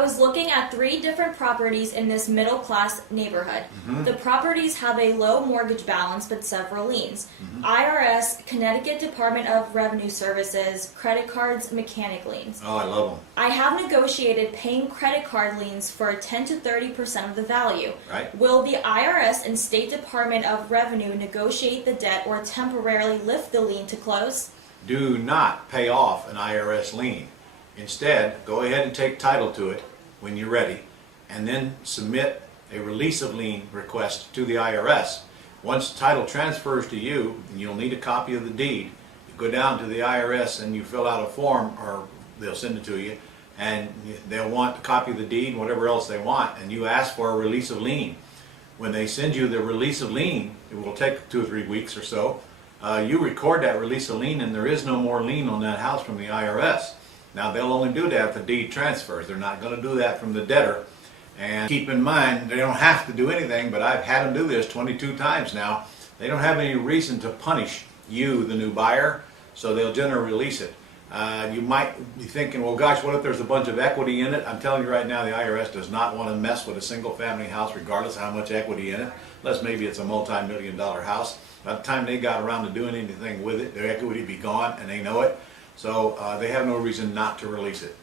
I was looking at 3 different properties in this middle-class neighborhood. The properties have a low mortgage balance but several liens. IRS, Connecticut Department of Revenue Services, credit cards, mechanic liens. Oh, I love them. I have negotiated paying credit card liens for 10 to 30% of the value. Right. Will the IRS and State Department of Revenue negotiate the debt or temporarily lift the lien to close? Do not pay off an IRS lien. Instead, go ahead and take title to it when you're ready, and then submit a release of lien request to the IRS. Once title transfers to you, you'll need a copy of the deed. You go down to the IRS and you fill out a form, or they'll send it to you, and they'll want a copy of the deed and whatever else they want, and you ask for a release of lien. When they send you the release of lien, it will take 2 or 3 weeks or so. You record that release of lien, and there is no more lien on that house from the IRS. Now, they'll only do that if the deed transfers. They're not going to do that from the debtor. And keep in mind, they don't have to do anything, but I've had them do this 22 times now. They don't have any reason to punish you, the new buyer, so they'll generally release it. You might be thinking, well, gosh, what if there's a bunch of equity in it? I'm telling you right now, the IRS does not want to mess with a single-family house, regardless of how much equity in it, unless maybe it's a multi-million-dollar house. By the time they got around to doing anything with it, their equity would be gone, and they know it. So they have no reason not to release it.